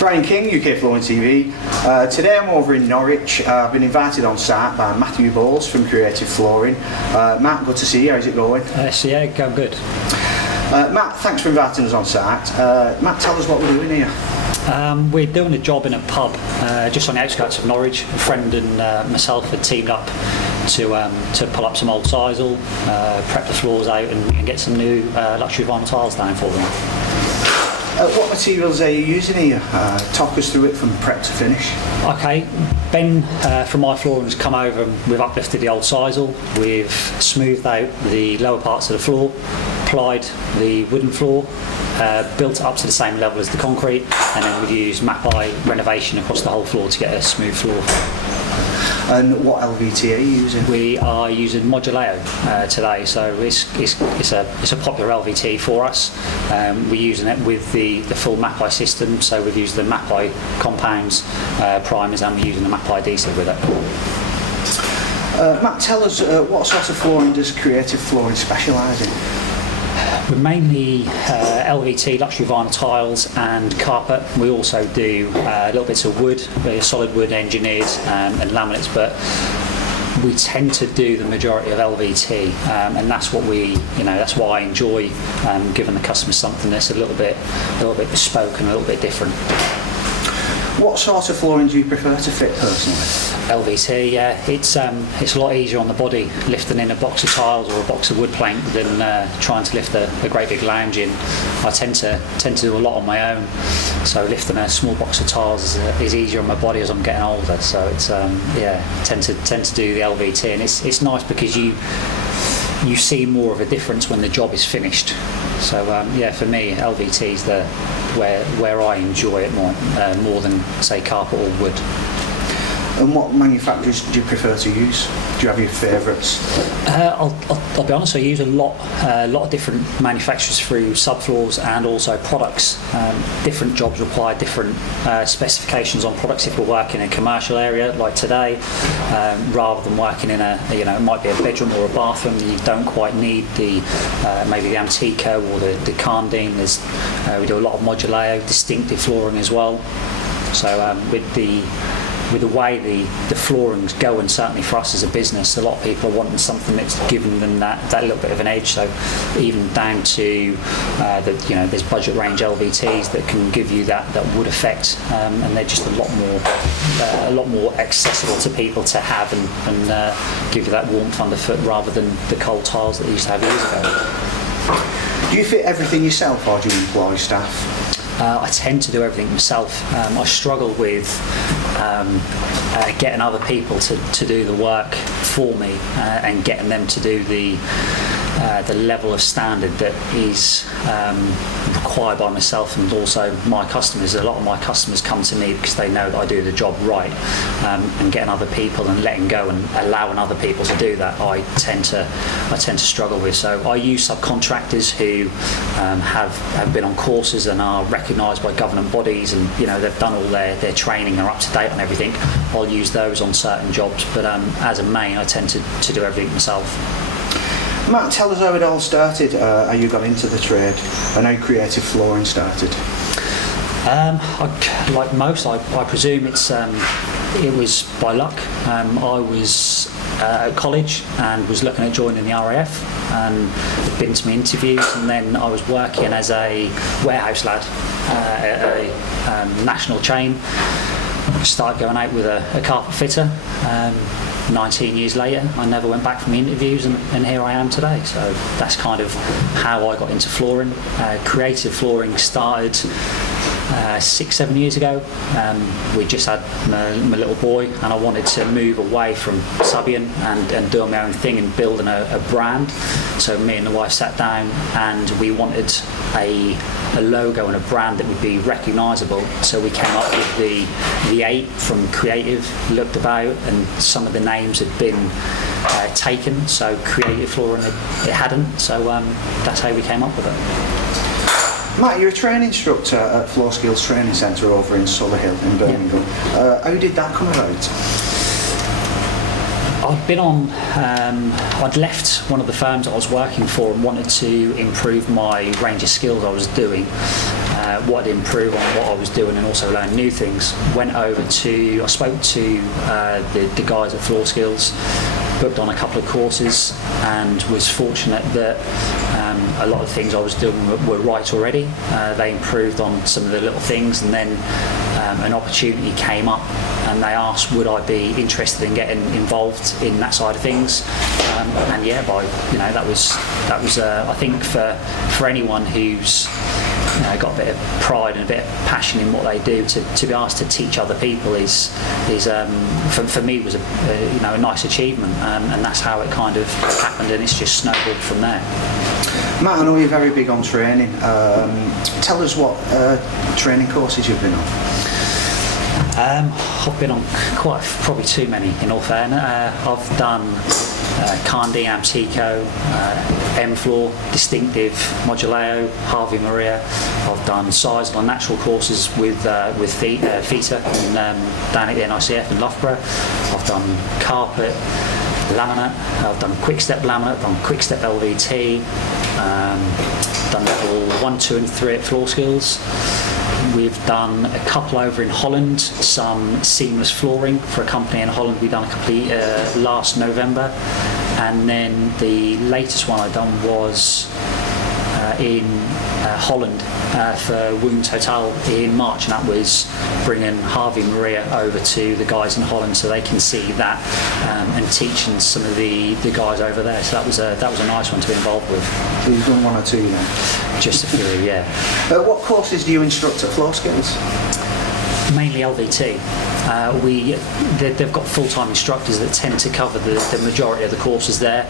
Brian King, UK Flooring TV. Today I'm over in Norwich. I've been invited on site by Bowles from Cre8tive Flooring. Matt, good to see you. How's it going? Yeah, going good. Matt, thanks for inviting us on site. Matt, tell us what we're doing here. We're doing a job in a pub just on the outskirts of Norwich. A friend and myself had teamed up to pull up some old sisal, prep the floors out and get some new luxury vinyl tiles down for them. What materials are you using here? Talk us through it from prep to finish. Okay, Ben from My Flooring has come over and we've uplifted the old sisal, we've smoothed out the lower parts of the floor, applied the wooden floor, built it up to the same level as the concrete, and then we've used Map-I renovation across the whole floor to get a smooth floor. And what L.V.T are you using? We are using Moduleo today, so it's a popular L.V.T for us. We're using it with the full Map-I system, so we've used the Map-I compounds, primers, and we're using the Map-I adhesive with it. Matt, tell us what sort of flooring does Cre8tive Flooring specialise in? We're mainly L.V.T, luxury vinyl tiles and carpet. We also do little bits of wood, solid wood engineered and laminates, but we tend to do the majority of L.V.T, and that's what that's why I enjoy giving the customer something that's a little bit bespoke and a little bit different. What sort of flooring do you prefer to fit personally? L.V.T, yeah, it's a lot easier on the body lifting in a box of tiles or a box of wood plank than trying to lift a great big lounge in. I tend to do a lot on my own, so lifting a small box of tiles is easier on my body as I'm getting older. So it's tend to do the L.V.T, and it's nice because you see more of a difference when the job is finished. So for me, L.V.T is where I enjoy it more than say carpet or wood. And what manufacturers do you prefer to use? Do you have your favourites? I'll be honest, I use a lot of different manufacturers through subfloors and also products. Different jobs require different specifications on products. If we're working in a commercial area like today, rather than working in it might be a bedroom or a bathroom, you don't quite need maybe the Antico or the Cardine. We do a lot of Moduleo, distinctive flooring as well. So with the way the floorings go, and certainly for us as a business, a lot of people are wanting something that's giving them that little bit of an edge. So even down to there's budget range L.V.Ts that can give you that wood effect, and they're just a lot more accessible to people to have and give you that warmth underfoot rather than the cold tiles that they used to have years ago. Do you fit everything yourself or do you employ staff? I tend to do everything myself. I struggle with getting other people to do the work for me and getting them to do the level of standard that is required by myself and also my customers. A lot of my customers come to me because they know that I do the job right, and getting other people and letting go and allowing other people to do that, I tend to struggle with. So I use subcontractors who have been on courses and are recognised by government bodies, and they've done all their training, they're up to date on everything. I'll use those on certain jobs, but as a main, I tend to do everything myself. Matt, tell us how it all started, how you got into the trade and how Cre8tive Flooring started. Like most, I presume it was by luck. I was at college and was looking at joining the RAF and had been to my interviews, and then I was working as a warehouse lad at a national chain. Started going out with a carpet fitter. 19 years later, I never went back from the interviews, and here I am today. So that's kind of how I got into flooring. Cre8tive Flooring started 6-7 years ago. We just had my little boy, and I wanted to move away from subbing and doing my own thing and building a brand. So me and the wife sat down and we wanted a logo and a brand that would be recognisable. So we came up with the 8 from Cre8tive, looked about, and some of the names had been taken, so Cre8tive Flooring it hadn't. So that's how we came up with it. Matt, you're a training instructor at Floor Skills Training Centre over in Solihull in Birmingham. How did that come about? I'd been on, I'd left one of the firms I was working for and wanted to improve my range of skills I was doing, what I'd improve on what I was doing and also learn new things. I spoke to the guys at Floor Skills, booked on a couple of courses and was fortunate that a lot of things I was doing were right already. They improved on some of the little things, and then an opportunity came up and they asked would I be interested in getting involved in that side of things, and yeah, that was I think for anyone who's got a bit of pride and a bit of passion in what they do, to be asked to teach other people is for me was a nice achievement, and that's how it kind of happened, and it's just snowballed from there. Matt, I know you're very big on training. Tell us what training courses you've been on. I've been on probably too many, in all fairness. I've done Carndi, Amtico, M-Floor, Distinctive, Moduleo, Harvey Maria. I've done sizable and natural courses with L.V.T down at the NICF in Loughborough. I've done carpet, laminate. I've done quick step laminate, done quick step L.V.T. Done level 1, 2 and 3 at Floor Skills. We've done a couple over in Holland, some seamless flooring for a company in Holland. We've done a complete last November, and then the latest one I've done was in Holland for Wound Hotel in March, and that was bringing Harvey Maria over to the guys in Holland so they can see that, and teaching some of the guys over there. So that was a nice one to be involved with. So you've done 1 or 2 then? Just a few, yeah. What courses do you instruct at Floor Skills? Mainly L.V.T. They've got full-time instructors that tend to cover the majority of the courses there.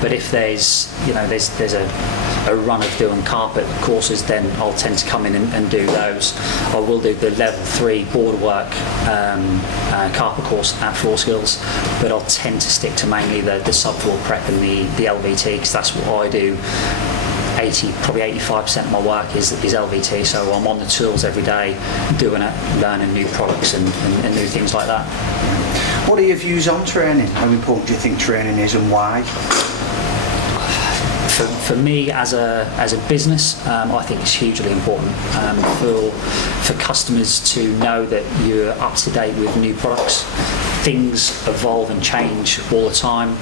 But if there's a run of doing carpet courses, then I'll tend to come in and do those. I will do the level 3 boardwork carpet course at Floor Skills, but I'll tend to stick to mainly the subfloor prep and the L.V.T, because that's what I do. Probably 85% of my work is L.V.T, so I'm on the tools every day, doing it, learning new products and new things like that. What are your views on training? How important do you think training is, and why? For me, as a business, I think it's hugely important for customers to know that you're up to date with new products. Things evolve and change all the time.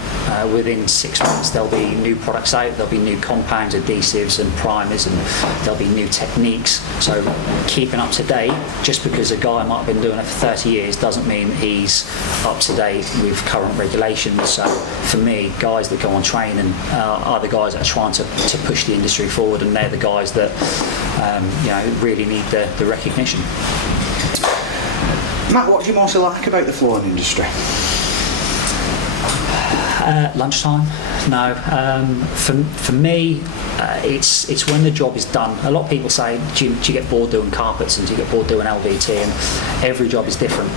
Within 6 months there'll be new products out, there'll be new compounds, adhesives and primers, and there'll be new techniques. So keeping up to date, just because a guy might have been doing it for 30 years doesn't mean he's up to date with current regulations. So for me, guys that go on training are the guys that are trying to push the industry forward, and they're the guys that really need the recognition. Matt, what do you mostly like about the flooring industry? Lunchtime. No, for me, it's when the job is done. A lot of people say, do you get bored doing carpets, and do you get bored doing L.V.T, and every job is different.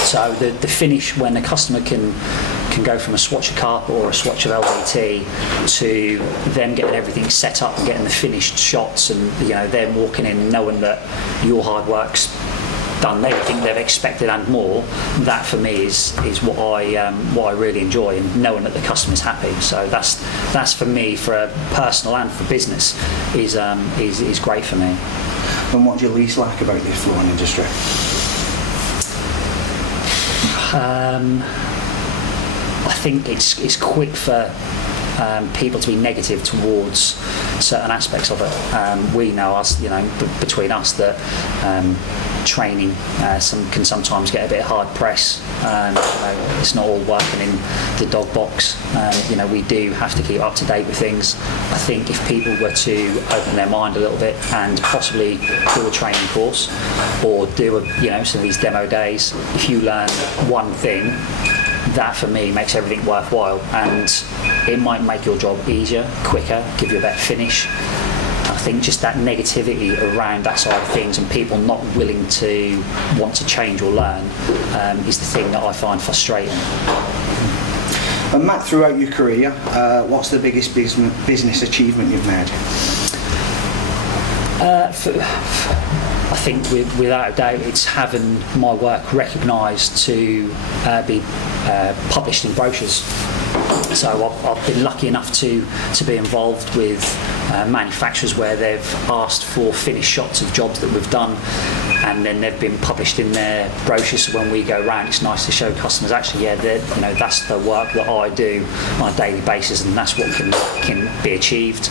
So the finish, when the customer can go from a swatch of carpet or a swatch of L.V.T to them getting everything set up and getting the finished shots, and them walking in knowing that your hard work's done everything they've expected and more, that for me is what I really enjoy, and knowing that the customer's happy. So that's for me, for a personal and for business, is great for me. And what do you least like about the flooring industry? I think it's quick for people to be negative towards certain aspects of it. We know between us that training can sometimes get a bit hard press. It's not all working in the dog box. We do have to keep up to date with things. I think if people were to open their mind a little bit and possibly do a training course, or do some of these demo days, if you learn one thing, that for me makes everything worthwhile, and it might make your job easier, quicker, give you a better finish. I think just that negativity around that side of things, and people not willing to want to change or learn, is the thing that I find frustrating. And Matt, throughout your career, what's the biggest business achievement you've made? I think without a doubt it's having my work recognised to be published in brochures. So I've been lucky enough to be involved with manufacturers where they've asked for finished shots of jobs that we've done, and then they've been published in their brochures. So when we go round, it's nice to show customers actually, that's the work that I do on a daily basis, and that's what can be achieved.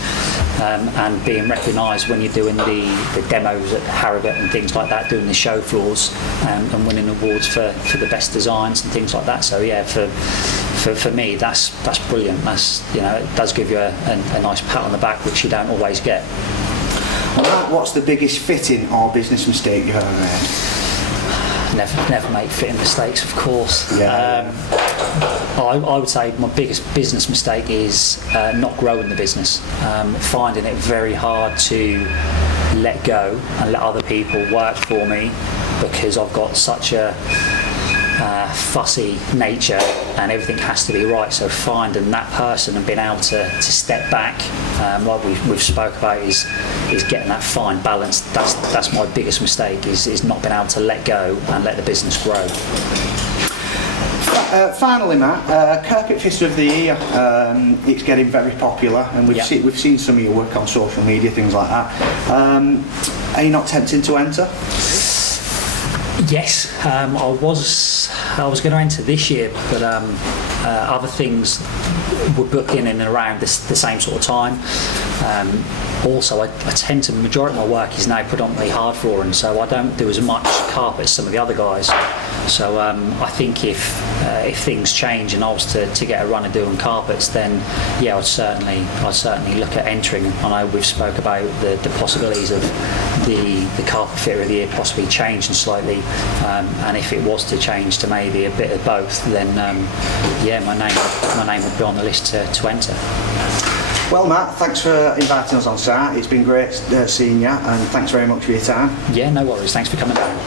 And being recognised when you're doing the demos at Harrogate and things like that, doing the show floors, and winning awards for the best designs and things like that. So yeah, for me, that's brilliant. That's, it does give you a nice pat on the back, which you don't always get. Well, Matt, what's the biggest fitting or business mistake you've ever made? Never make fitting mistakes, of course. Yeah. I would say my biggest business mistake is not growing the business, finding it very hard to let go and let other people work for me, because I've got such a fussy nature and everything has to be right. So finding that person and being able to step back, like we've spoke about, is getting that fine balance. That's my biggest mistake, is not being able to let go and let the business grow. Finally, Matt, Carpet Fitter of the Year, it's getting very popular, and we've seen some of your work on social media, things like that. Are you not tempted to enter? Yes, I was going to enter this year, but other things were booked in and around the same sort of time. Also, I tend to, the majority of my work is now predominantly hard flooring, so I don't do as much carpet as some of the other guys. So I think if things change and I was to get a run of doing carpets, then yeah, I'd certainly look at entering. I know we've spoke about the possibilities of the Carpet Fitter of the Year possibly changing slightly, and if it was to change to maybe a bit of both, then yeah, my name would be on the list to enter. Well, Matt, thanks for inviting us on site. It's been great seeing you, and thanks very much for your time. Yeah, no worries. Thanks for coming down.